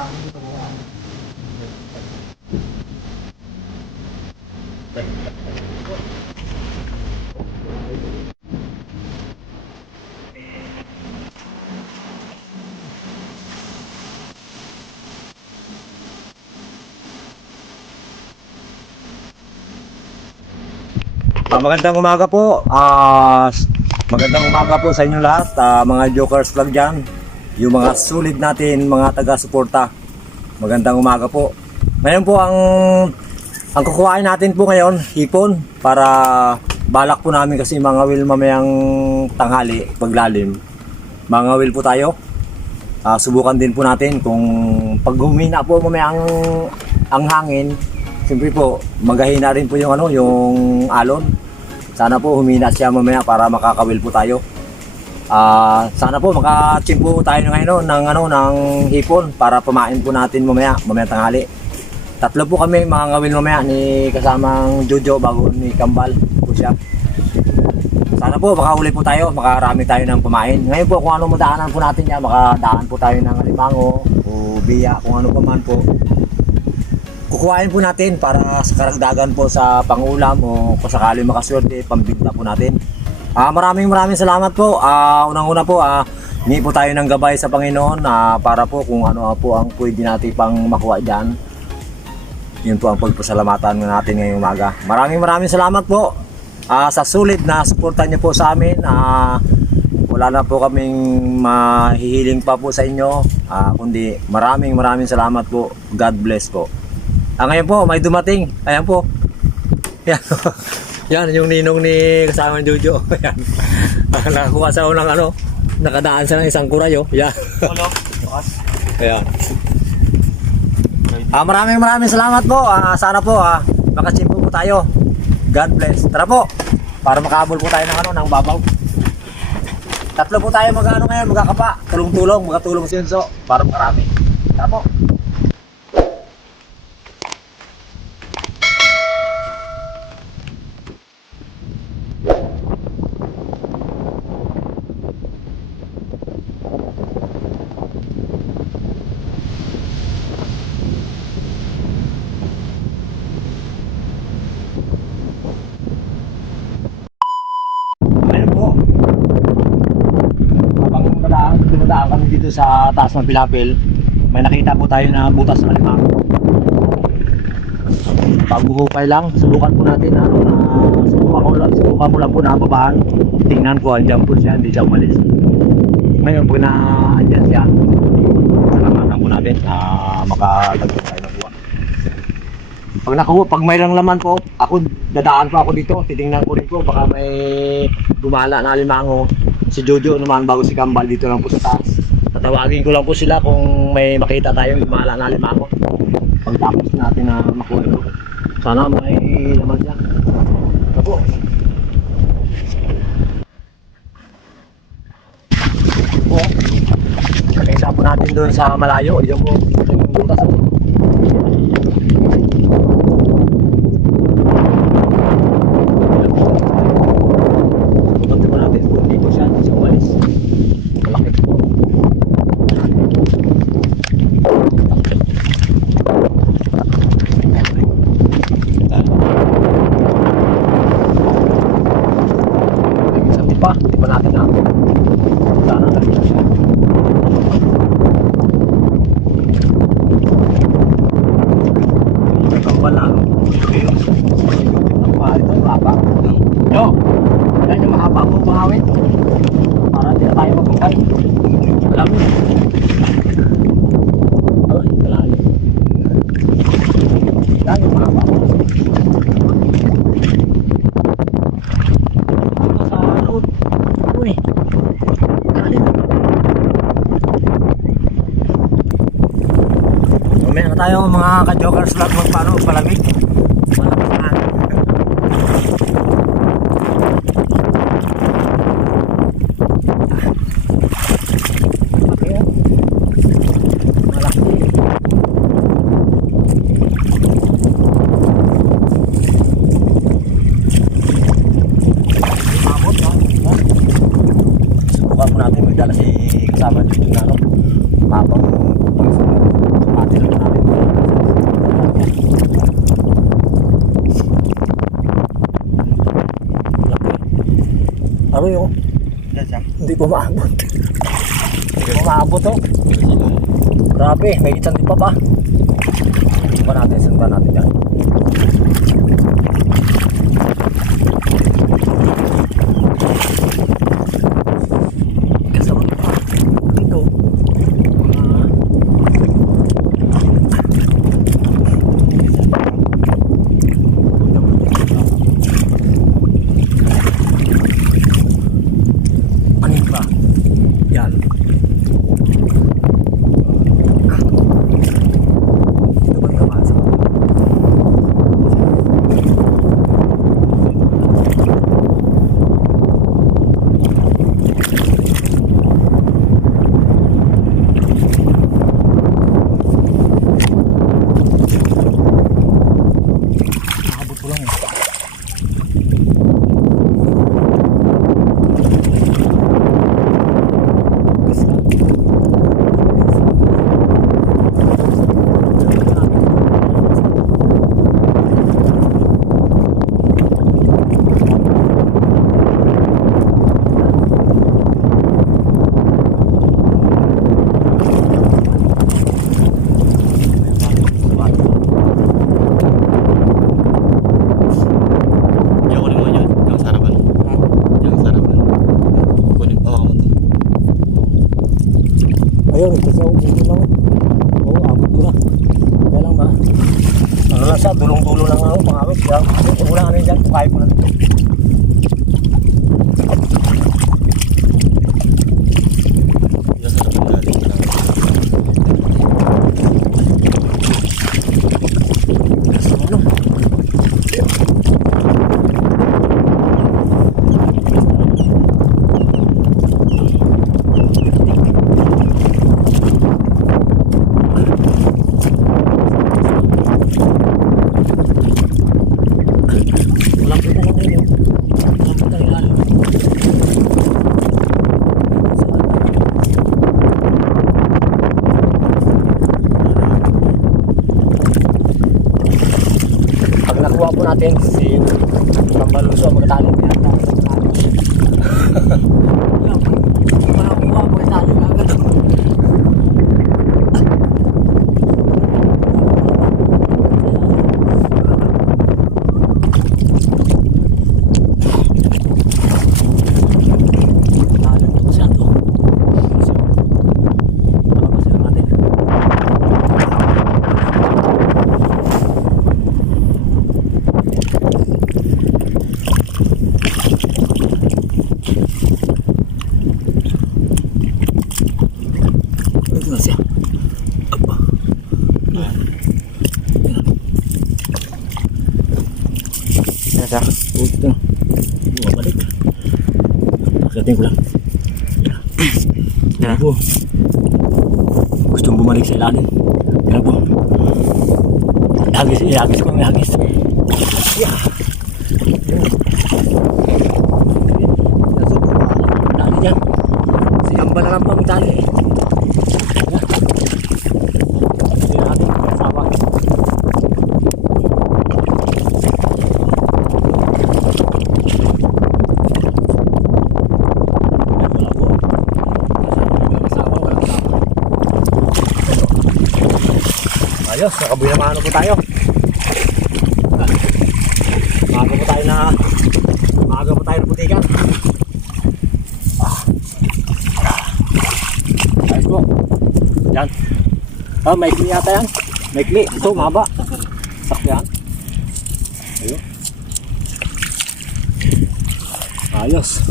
Magandang umaga po. Magandang umaga po sa inyo lahat, mga Jokers vlog dyan. Yung mga sulit natin, mga taga-suporta. Magandang umaga po. Ngayon po ang kukuhain natin po ngayon, hipon, para balak po namin kasi mga will mamayang tanghali, paglalim. Mga will po tayo. Subukan din po natin kung pag humina po mamayang ang hangin, siyempre po maghahina rin po yung yung alon. Sana po humina siya mamaya para makakawil po tayo. Sana po makachimpo tayo ngayon ng hipon para pamain po natin mamaya tanghali. Tatlo po kami mga ngawil mamaya ni kasamang Jojo bago ni Kambal po siya. Sana po makahuli po tayo, makarami tayo ng pamain. Ngayon po kung ano madaanan po natin yan, makadaan po tayo ng alimango o biya, kung ano pa man po. Kukuhain po natin para sa karagdagan po sa pangulam o kung sakali makaswerte, pambigta po natin. Maraming salamat po. Unang-una po, hingi po tayo ng gabay sa Panginoon para po kung ano po ang pwede natin pang makuha dyan. Yun po ang pagpasalamatan natin ngayong umaga. Maraming salamat po sa sulit na suporta niyo po sa amin. Wala na po kaming mahihiling pa po sa inyo, kundi maraming salamat po. God bless po. Ngayon po, may dumating. Ayan po. Yan. Yan, yung ninong ni kasamang Jojo. Ayan. Nakakuha sa unang nakadaan sa isang kurayo. Yan. Ayan. Maraming salamat po. Sana po, makachimpo po tayo. God bless. Tara po. Para makahabol po tayo ng babaw. Tatlo po tayo ngayon, magkakapa. Tulong-tulong, magkatulong si Enzo. Para marami. Tara po. Dumadaan kami dito sa taas ng Pilapil, may nakita po tayo na butas ng alimango. Pagbuhukay lang, subukan po natin subukan mo lang po na babahan. Tingnan ko, andyan po siya, hindi siya umalis. Ngayon po na andyan siya, salamatan po natin na makatagpo tayo ng buwan. Pag may lang laman po, dadaan po ako dito, titingnan ko rin po, baka may gumala na alimango. Si Jojo naman bago si Kambal dito lang po sa taas. Tatawagin ko lang po sila kung may makita tayong gumala na alimango. Pagtapos natin na makuha ito. Sana may laman siya. Ito po. Nakita po natin doon sa malayo. Diyan po. Yung butas po. Para hindi na tayo magkukay. Alam mo. Ay, talaga. Tayo mahaba. Sa road. Uy. Kalim. Mamaya na tayo mga ka-jokers vlog magpano palamig. Pati lang natin. Ano yung? Hindi ko maabot. Hindi ko maabot oh. Grabe, may isang di pa ba? Saan ba natin yan? Kasama pa. Ito. Ano ba? Yan. Ayun, ito sa ulo lang. Oo, abot ko na. Kaya lang ba? Ano lang siya, dulong-dulo lang ako, pangawit. Kaya, wala ka na dyan, kaya ko na dito. Nakuha po natin si Pambaluso magtalo niya. Nakuha po talo na agad. Siya. Ito. Bumabalik. Akitin ko lang. Yan po. Gustong bumalik sa ilalim. Yan po. Ihagis ko. Ihagis. Yeah. Dali dyan. Sinamba na lang po ang dali. Hindi natin kasama. Ayos, nakabuhay na maano po tayo. Maaga po tayo na putikan. Ayos po. Yan. Maikli yata yan. Maikli. Ito, mahaba. Sakyan. Ayun. Ayos.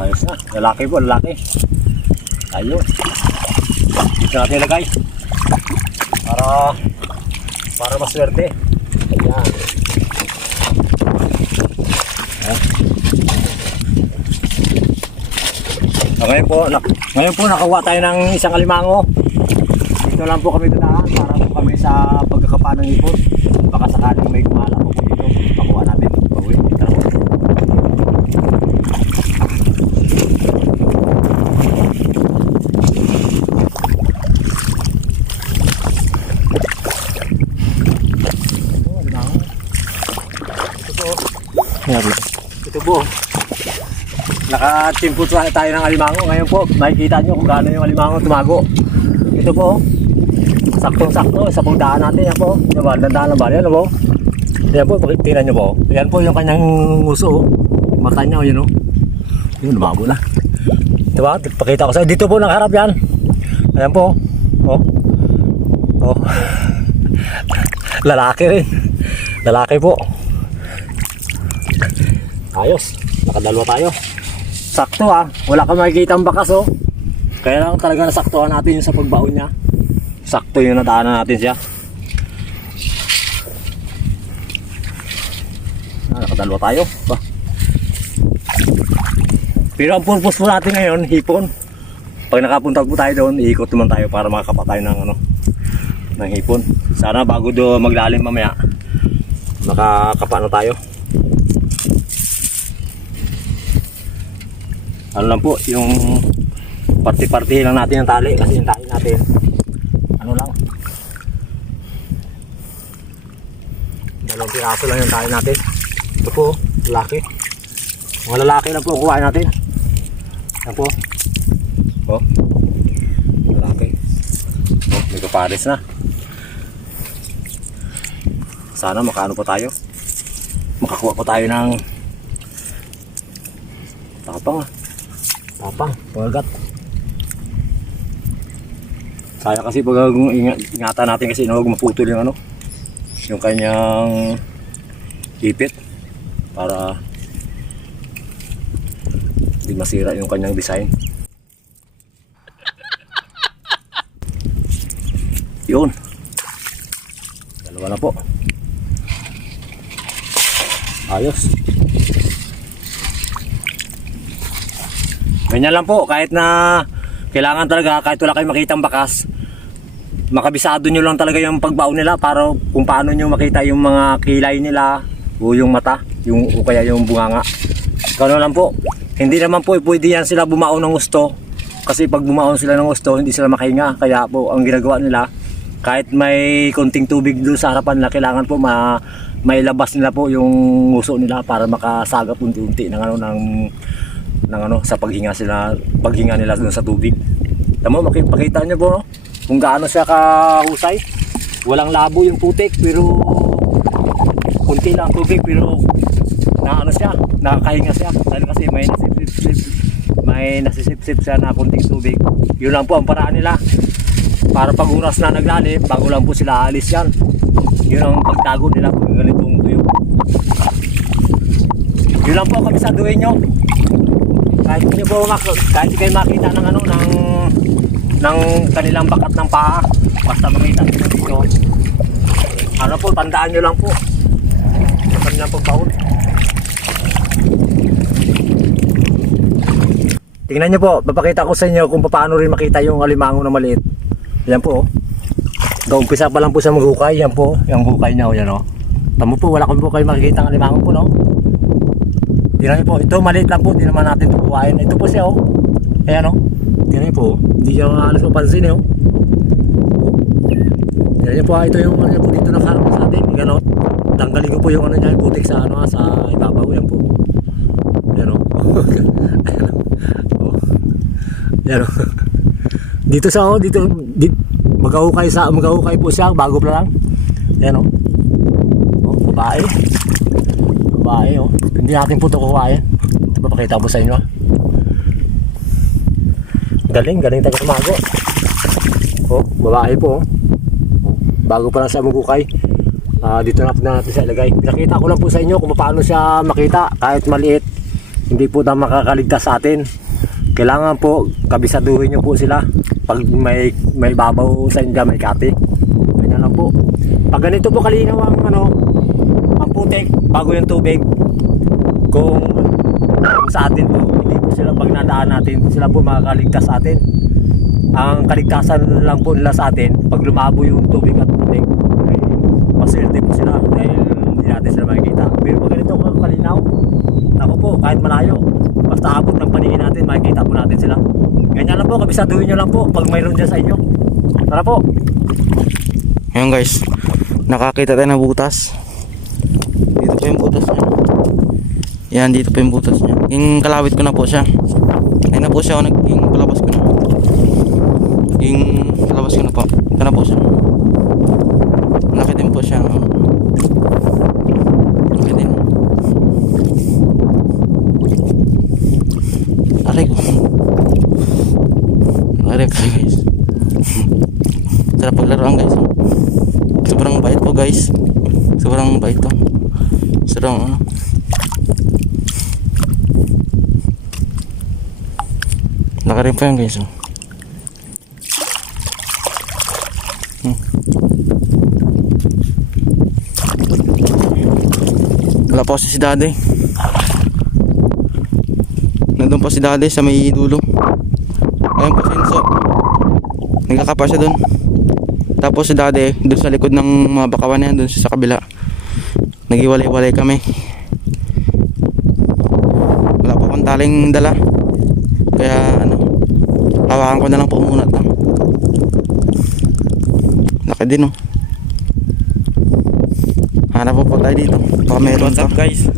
Ayos na, lalaki po, lalaki. Ayun. Ito natin ilagay. Para maswerte. Ayan. Ayan. Ngayon po nakakuha tayo ng isang alimango. Dito lang po kami dadaan para po kami sa pagkakapa ng ipon. Baka sakaling may gumala po dito, pakuha natin. Pauwi. Tara po. Ito po. Nakatimpo tayo ng alimango. Ngayon po, makikita nyo kung gaano yung alimango tumago. Ito po. Saktong-sakto. Sa pagdaan natin. Yan po. Diba? Dandaan lang ba? Yan po. Yan po. Tingnan nyo po. Yan po yung kanyang nguso. Mata niya. Yun o. Yun, lumago na. Diba? Pakita ko sa'yo. Dito po nakaharap yan. Ayan po. Oh. Oh. Lalaki rin. Lalaki po. Ayos, nakadalawa tayo. Sakto wala kang makikita ang bakas Kaya lang talaga nasaktuhan natin yung sa pagbaon niya. Sakto yung nadaanan natin siya. Nakadalawa tayo. Pero ang purpose po natin ngayon, hipon. Pag nakapunta po tayo doon, iikot naman tayo para makakapatay ng ng hipon. Sana bago do maglalim mamaya, makakapa na tayo. Ano lang po, yung party-party lang natin yung tali kasi yung tali natin ano lang, 2 piraso lang yung tali natin. Ito po, lalaki. Mga lalaki lang po kuhain natin. Yan po. Oh, lalaki. Oh, may kapares na. Sana makaano pa tayo, makakuha pa tayo ng tapang, pagagat. Sayang kasi pag ingatan natin kasi huwag maputol yung yung kanyang ipit para hindi masira yung kanyang design. Yun. Dalawa na po. Ayos. Ganyan lang po, kahit na kailangan talaga, kahit wala kayong makitang bakas, makabisado nyo lang talaga yung pagbaon nila para kung paano nyo makita yung mga kilay nila o yung mata, o kaya yung bunganga. Gano'n lang po. Hindi naman po pwede yan sila bumaon ng gusto, kasi pag bumaon sila ng gusto, hindi sila makahinga. Kaya po ang ginagawa nila, kahit may konting tubig doon sa harapan nila, kailangan po mailabas nila po yung nguso nila para makasagap unti-unti ng sa paghinga nila doon sa tubig. Tama, makipakita niyo po kung gaano siya kahusay. Walang labo yung putik, pero kunti lang tubig, pero siya, nakakahinga siya dahil kasi may nasisip-sip siya na kunting tubig. Yun lang po ang paraan nila para pag oras na naglalim, bago lang po sila alis yan. Yun ang pagtago nila kung ganitong tuyo. Yun lang po ang kabisaduhin nyo. Kahit hindi po kahit kayo makita ng kanilang bakat ng paa, basta makita nyo dito, tandaan nyo lang po ang kanilang pagbaon. Tingnan nyo po, papakita ko sa inyo kung paano rin makita yung alimango na maliit. Yan po, umpisa pa lang po sa maghukay. Yan po, yung hukay niya yan tamo po, wala po kayo makikita ng alimango po Tingnan po, ito maliit lang po, hindi naman natin tukuhain. Ito po siya ayan tingnan po, hindi siya alas mapansin tingnan po, ito yung po dito nakaharap sa atin. Gano'n, tanggalin ko po yung niya, yung putik sa sa ibabaw. Yan po, yan yan dito sa dito magahukay po siya, bago pa lang. Yan babae. Hindi natin po ito kuhain. Ito papakita po sa inyo. Galing tayo tumago. Babae po. Bago pa lang siya magukay. Dito na natin siya ilagay. Pinakita ko lang po sa inyo kung paano siya makita kahit maliit. Hindi po na makakaligtas sa atin. Kailangan po kabisaduhin nyo po sila. Pag may babaw sa inyo, may kati. Ganyan lang po. Pag ganito po kalinaw ang putik bago yung tubig, kung sa atin po hindi po sila pag nadaan natin, sila po makakaligtas sa atin. Ang kaligtasan lang po nila sa atin, pag lumabo yung tubig at putik, ay maswerte po sila dahil hindi natin sila makikita. Pero pag ganito kalinaw, ako po, kahit malayo, basta abot ng paningin natin, makikita po natin sila. Ganyan lang po, kabisaduhin nyo lang po pag mayroon dyan sa inyo. Tara po. Ngayon guys, nakakita tayo ng butas. Dito po yung butas niya. Yan, dito po yung butas niya. Yung kalawit ko na po siya. Ayun na po siya, yung palabas ko na. Yung palabas ko na po. Ito na po siya. Laki din po siya. Laki din. Aray ko. Aray ko guys. Sarap paglaruan guys. Sobrang bait po guys. Sobrang bait to. Sobrang ano. Laki rin po yan guys. Wala po si Daddy. Nandun po si Daddy sa may dulo. Ayun po si Enzo. Naglakapa siya dun. Tapos si Daddy dun sa likod ng mga bakawan yan, dun sa kabila. Nagiwalay-walay kami. Wala pa akong taling dala. Kaya ano, hawakan ko na lang po muna ito. Laki din oh. Hanap po tayo dito. Baka meron. What's up guys?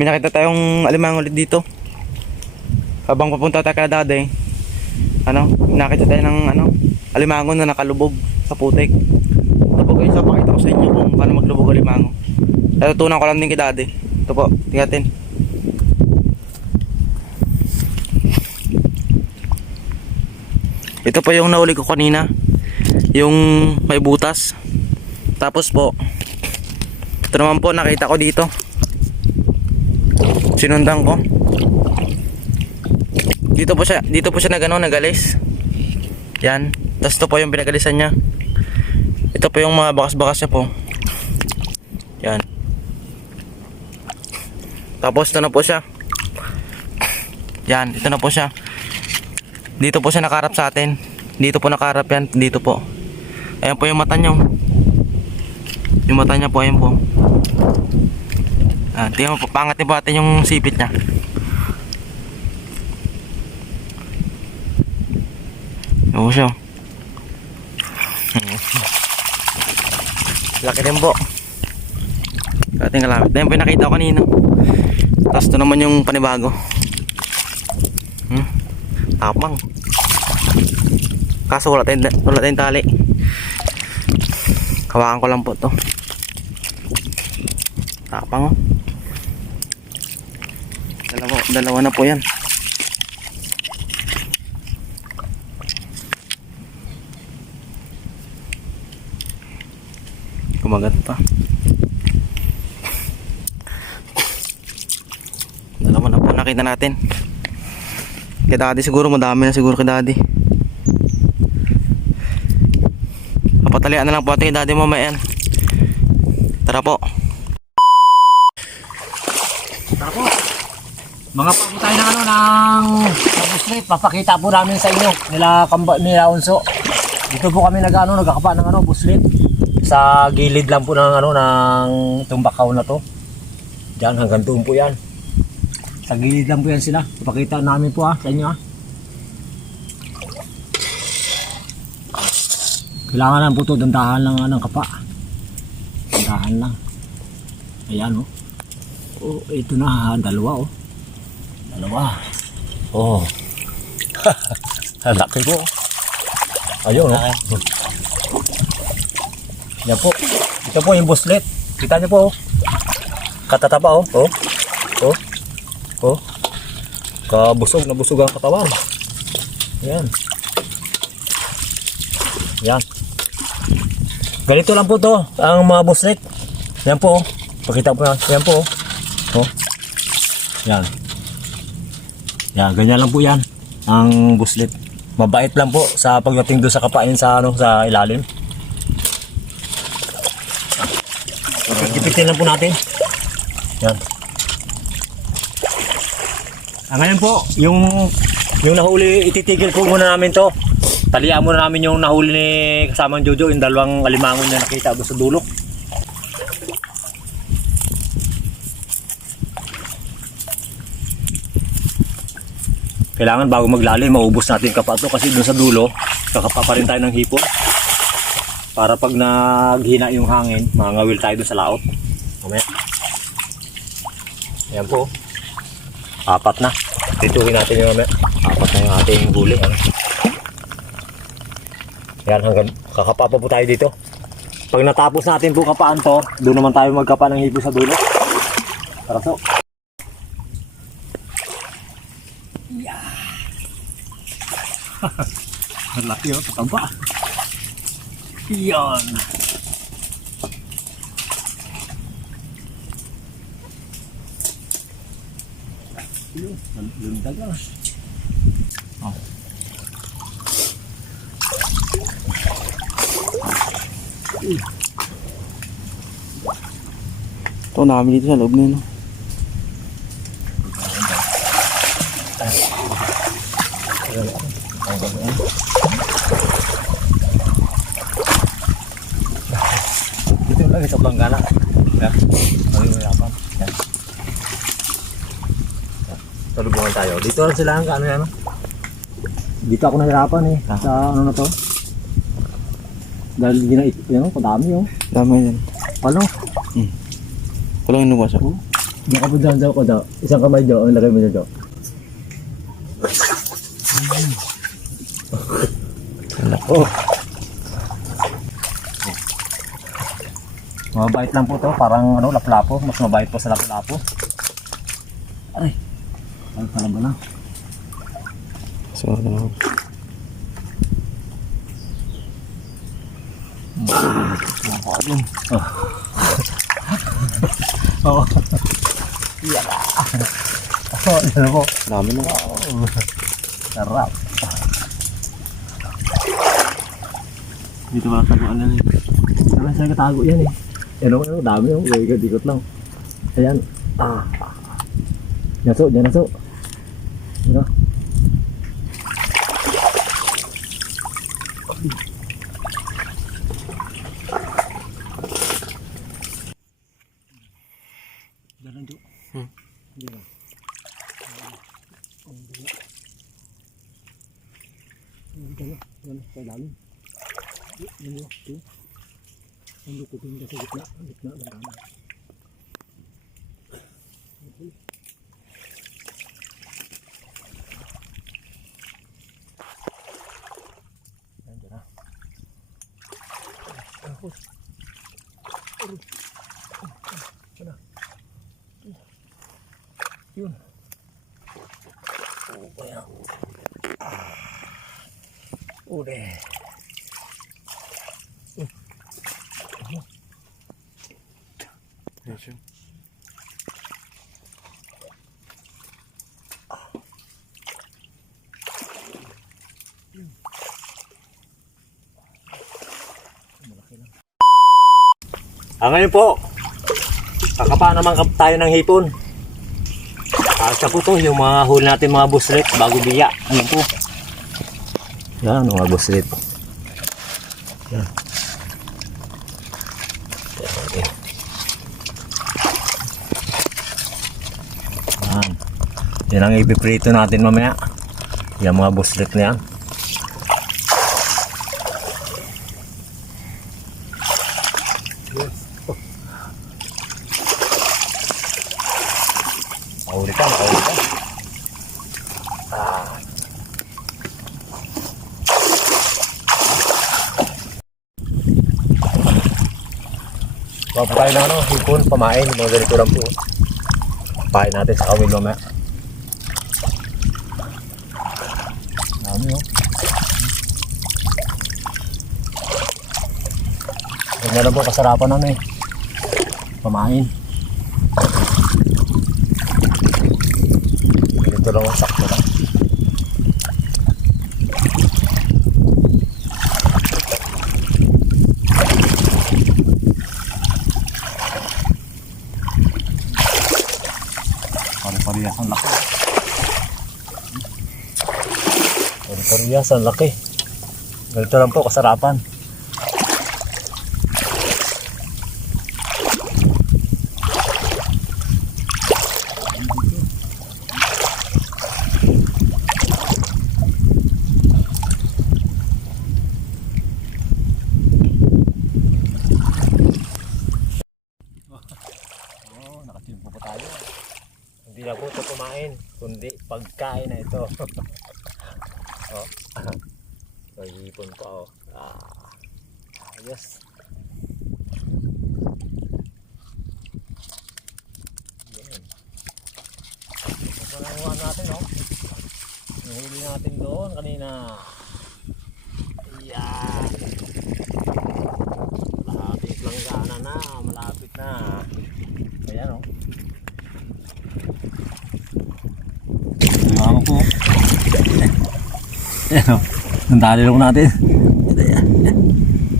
May nakita tayong alimang ulit dito. Habang papunta tayo kay Daddy, ano, nakita tayo ng ano, alimango na nakalubog sa putik. Ito po guys, pakita ko sa inyo kung paano maglubog alimango. Natutunan ko lang din kay Daddy. Ito po, tingnan. Ito po yung nahuli ko kanina, yung may butas. Tapos po, ito naman po nakita ko dito, sinundan ko. Dito po siya nagano, nagalis. Yan. Tapos ito po yung pinagalisan niya. Ito po yung mga bakas-bakas niya po. Yan. Tapos ito na po siya. Yan, ito na po siya. Dito po siya nakaharap sa atin. Dito po nakaharap yan. Dito po. Ayan po yung mata niya. Yung mata niya po, ayan po. Tingnan mo po, pangat niyo po natin yung sipit niya. Oo siya. Laki din po. Ating kalapit. Ayan po yung nakita ko kanina. Tapos ito naman yung panibago. Tapang. Kaso wala tayong tali. Hawakan ko lang po to. Tapang oh. Dalawa na po yan. Kumagat pa. Dalawa na po nakita natin. Kay Daddy siguro, madami na siguro kay Daddy. Papatalian na lang po natin kay Daddy mamaya yan. Tara po. Tara po. Mga papo tayo ng ano, ng buslit. Papakita po namin sa inyo nila Unso. Dito po kami nagkakapa ng ano, buslit. Sa gilid lang po ng ano, ng tumbakaw na to. Diyan hanggang doon po yan. Sa gilid lang po yan sila. Ipakita namin po sa inyo Kailangan lang po ito, dandahan lang ng kapa. Dandahan lang. Ayan oh. Oh, ito na dalawa oh. Dalawa. Oh. Laki po. Ayun oh. Yan po. Ito po yung buslet. Kita niyo po oh. Katataba oh. Oh. Oh. Oh. Kabusog na busog ang katawan. Yan. Yan. Ganito lang po to ang mga buslet. Yan po. Pakita po na. Yan po. Oh. Yan. Yan, ganyan lang po yan ang buslet. Mabait lang po sa pagdating doon sa kapain sa ano, sa ilalim. Ipitin lang po natin. Yan. Ngayon po, yung nahuli, ititigil po muna namin to. Talian muna namin yung nahuli ni kasamang Jojo, yung dalawang alimangon na nakita doon sa dulo. Kailangan bago maglalim, maubos natin yung kapa to kasi doon sa dulo, kakapa pa rin tayo ng hipon. Para pag naghina yung hangin, mangawil tayo doon sa laot. Mamaya. Ayan po. 4 na. Tituhin natin yung mamaya. 4 na yung ating huli. Ano? Yan, hanggang kakapa pa po tayo dito. Pag natapos natin po kapaan to, doon naman tayo magkapa ng hipon sa dulo. Tara so. Ang laki oh, tataba. Yan. Lundag na. Oh. Ito namin dito sa loob na yun. Dito lagi sa Banggala. Yan. Pag-iwayapan. Yan. Tulungan tayo. Dito lang sila ang ano yan. Dito ako nahirapan eh. Sa ano na to. Dahil hindi na yan. Padami oh. Dami yan. Ano? Walang inuwas ako. Diyan ka po dyan daw ko daw. Isang kamay daw. Ang lagay mo dyan daw. Oh. Mabait lang po to, parang ano, laplapo, mas mabait po sa laplapo. Aray. Ay, pala ba na? Sorry na ako. Nakakabong. Oh. Oo. Yan. Oh, ano po? Dami na. Sarap. Dito pala taguan na rin. Saan siya katago yan eh. Ano, dami yung ikot lang. Ayan. Naso, dyan naso. Ano? Dalan do. Hindi ba? Ano, sa ilalim. Ano, ito. Ang lukutin niya sa gitna ng kanan. Okay. Nandiyan na. Ahos. Ano? Yun. Oh, kaya. Uli. Yes, yun. Ngayon po, kakapa naman tayo ng hipon. Siya po to, yung mga huli natin mga buslet bago biya. Ano po? Yan, mga buslet. Yan. Okay. Yan. Yan ang ipiprito natin mamaya. Yan mga buslet na yan. Mahuli ka, mahuli ka. Bawa po tayo ng ano, hipon, pamain, mga ganito lang po. Pain natin sa kawil mamaya. Dami oh. Ganyan lang po kasarapan ano eh. Pamain. Ganito lang ang sakto lang. Parehas ang laki. Parehas, ang laki. Ganito lang po, kasarapan. Oh, nakatimpo po tayo. Hindi na po ito kumain, kundi pagkain na ito. Oh. May hipon pa oh. Ayos. Yan. Ito na ang natin oh. Nahuli natin doon kanina. Yan. Malapit lang gana na. Malapit na. Ayan oh. Ano po? Ayan o, ang dali lang natin.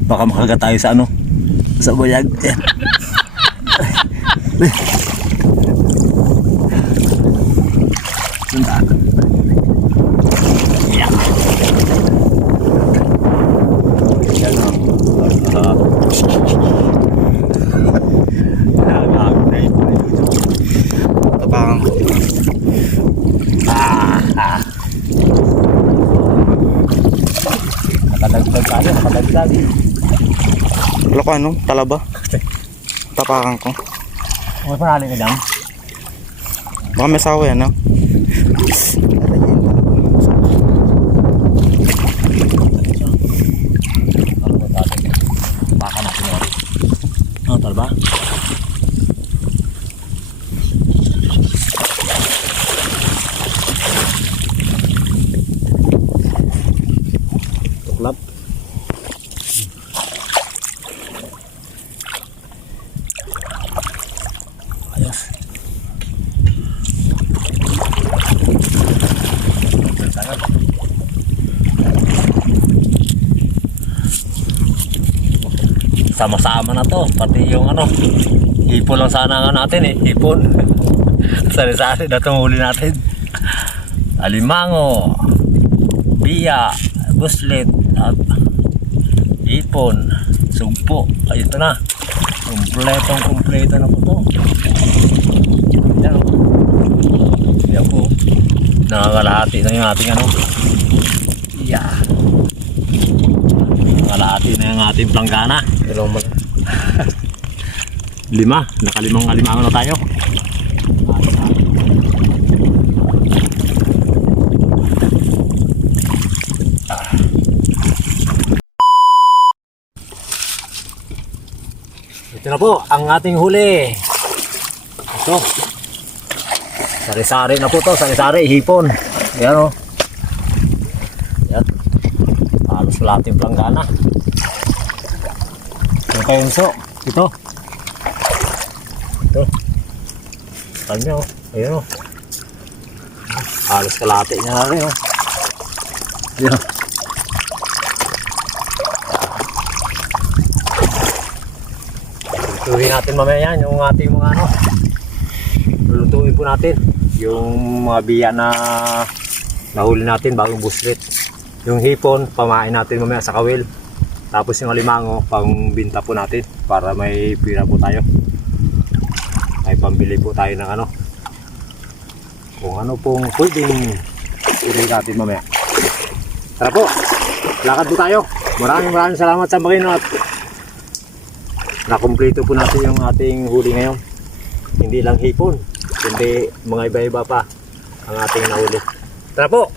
Baka makagat tayo sa ano, sa bayag. Ayan. Ayan. Ayan o. Tapakan ko. Nakadagdag tayo, nakadagdag. Wala ko ano, talaba. Tapakan ko. May panali ka dyan? Baka may sawa yan, no? Baka natin yun. Ano talba? Tuklap. Ayos. Sangat. Sama-sama na to, pati yung ano, hipon lang sana nga natin eh, hipon. Sari-sari na itong huli natin. Alimango, biya, buslet, at hipon, sugpo. Ay, ito na. Kumpleto na po to. Yan o. Yan po. Nakakalahati na yung ating ano. Yeah. Nakakalahati na yung ating planggana. Dalawang mal. 5. Nakalimang alimango na tayo. Ito na po ang ating huli. Ito. Sari-sari na po to. Sari-sari, hipon. Ayan o. Ayan. Halos wala ating planggana. Ito kayo so. Ito. Ito. Kanya o. Ayan o. Halos kalate niya na rin o. Ayan. Lutuin natin mamaya yan, yung ating mga ano. Lulutuin po natin yung mga biya na nahuli natin bagong buslet. Yung hipon, pamain natin mamaya sa kawil. Tapos yung alimango, pangbinta po natin para may pira po tayo. May pambili po tayo ng ano. Kung ano pong pwedeng pili natin mamaya. Tara po, lakad po tayo. Maraming salamat sa Makinog. Nakumpleto po natin yung ating huli ngayon. Hindi lang hipon, kundi mga iba-iba pa ang ating nahuli. Tara po!